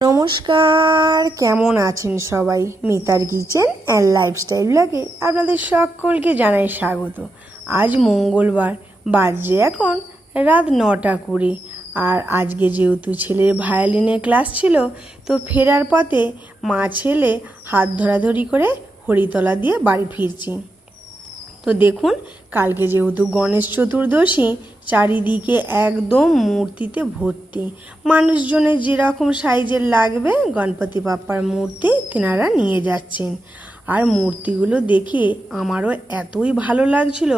নমস্কার, কেমন আছেন সবাই? মিতার কিচেন অ্যান্ড লাইফস্টাইল ব্লগে আপনাদের সকলকে জানাই স্বাগত। আজ মঙ্গলবার, বাজে এখন রাত 9:20। আর আজকে যেহেতু ছেলের ভায়োলিনের ক্লাস ছিল, তো ফেরার পথে মা ছেলে হাত ধরাধরি করে হরিতলা দিয়ে বাড়ি ফিরছি। তো দেখুন, কালকে যেহেতু গণেশ চতুর্দশী, চারিদিকে একদম মূর্তিতে ভর্তি। মানুষজনের যেরকম সাইজের লাগবে গণপতি বাপ্পার মূর্তি তেনারা নিয়ে যাচ্ছেন। আর মূর্তিগুলো দেখে আমারও এতই ভালো লাগছিল,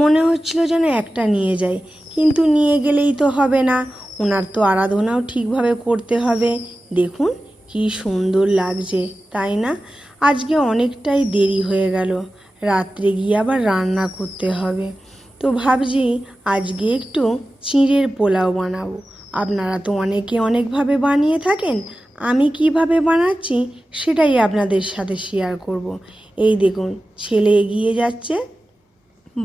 মনে হচ্ছিল যেন একটা নিয়ে যাই। কিন্তু নিয়ে গেলেই তো হবে না, ওনার তো আরাধনাও ঠিকভাবে করতে হবে। দেখুন কি সুন্দর লাগছে, তাই না? আজকে অনেকটাই দেরি হয়ে গেল, রাত্রে গিয়ে আবার রান্না করতে হবে। তো ভাবছি আজকে একটু চিঁড়ের পোলাও বানাবো। আপনারা তো অনেকে অনেকভাবে বানিয়ে থাকেন, আমি কিভাবে বানাচ্ছি সেটাই আপনাদের সাথে শেয়ার করব। এই দেখুন, ছেলে এগিয়ে যাচ্ছে,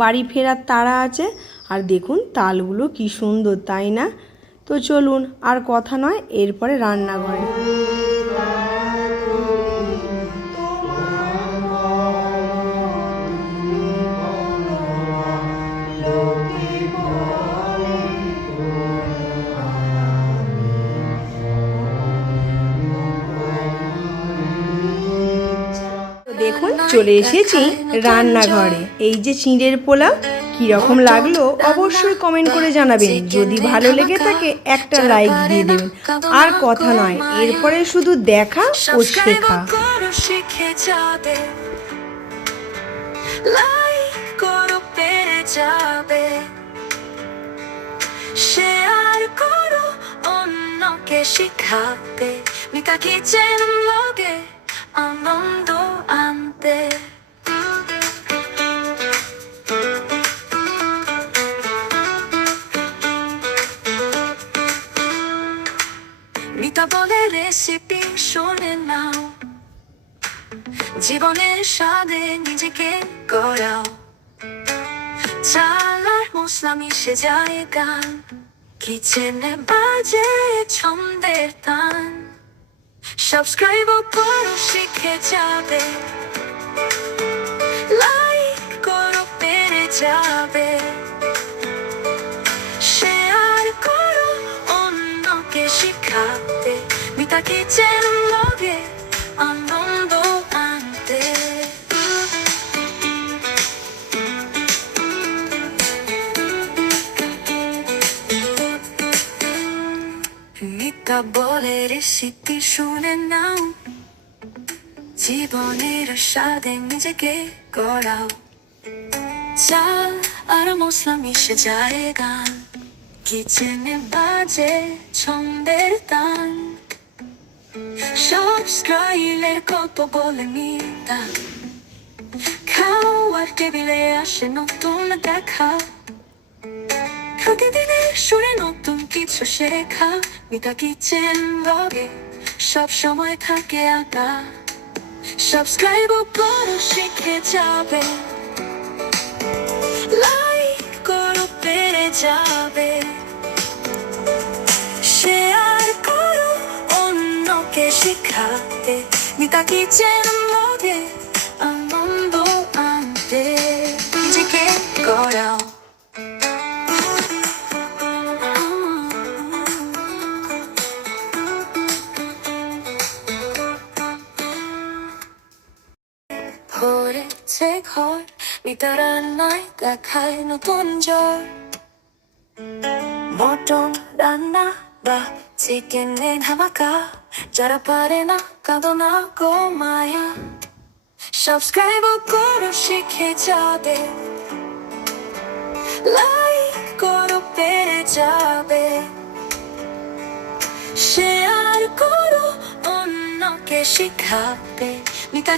বাড়ি ফেরার তাড়া আছে। আর দেখুন তালগুলো কি সুন্দর, তাই না? তো চলুন আর কথা নয়, এরপরে রান্নাঘরে। দেখুন চলে এসেছি রান্নাঘরে। এই যে চিঁড়ের পোলাও, কীরকম লাগলো অবশ্যই কমেন্ট করে জানাবেন। যদি ভালো লেগে থাকে একটা লাইক দিয়ে দেবেন। আর কথা নয়, এরপরে শুধু দেখা ও শেখা। শেয়ার করো অন্যকে শিখাতে, মিতা কিচেন ব্লগে আনন্দ আনতে। মিতা বলে রেসিপি শুনে নাও, জীবনের স্বাদে নিজেকে গড়াও। চাল আর মশলা মিশে যায় গান, কিচেনে বাজে ছন্দের তান। সাবস্ক্রাইব করো, শিখে যাবে, লাইক করো, পেরে যাবে। শেয়ার করো অন্যকে শিখাতে, মিতা কিচেন ব্লগে আনন্দ আনতে। মিতা বলে রেসিপি শুনে নাও, জীবনের স্বাদে নিজেকে গড়াও। চাল আর মশলা মিশে যায় গান, কিচেনে বাজে ছন্দের তান। সব স্টাইলের গল্প বলে মিতা, খাওয়ার টেবিলে আসে নতুন দেখা। প্রতিদিনের সুরে নতুন কিছু শেখা, মিতা কিচেন ব্লগে সব সময় থাকে আঁকা। সাবস্ক্রাইব করো, শিখে যাবে, লাইক করো, পেরে যাবে। শেয়ার করো অন্যকে শিখাতে, মিতা কিচেন ব্লগে আনন্দ আনতে। নিজেকে গড়াও। ভরেছে ঘর, মিতা রান্নায় দেখায় নতুন জ্বর। মটন রান্না বা চিকেনে ধামাকা, যারা পারে না কাঁদো না গো মায়া। সাবস্ক্রাইব করো, শিখে যাবে, লাইক করো, পেরে যাবে। শেয়ার করো অন্যকে শিখাবে, মিতা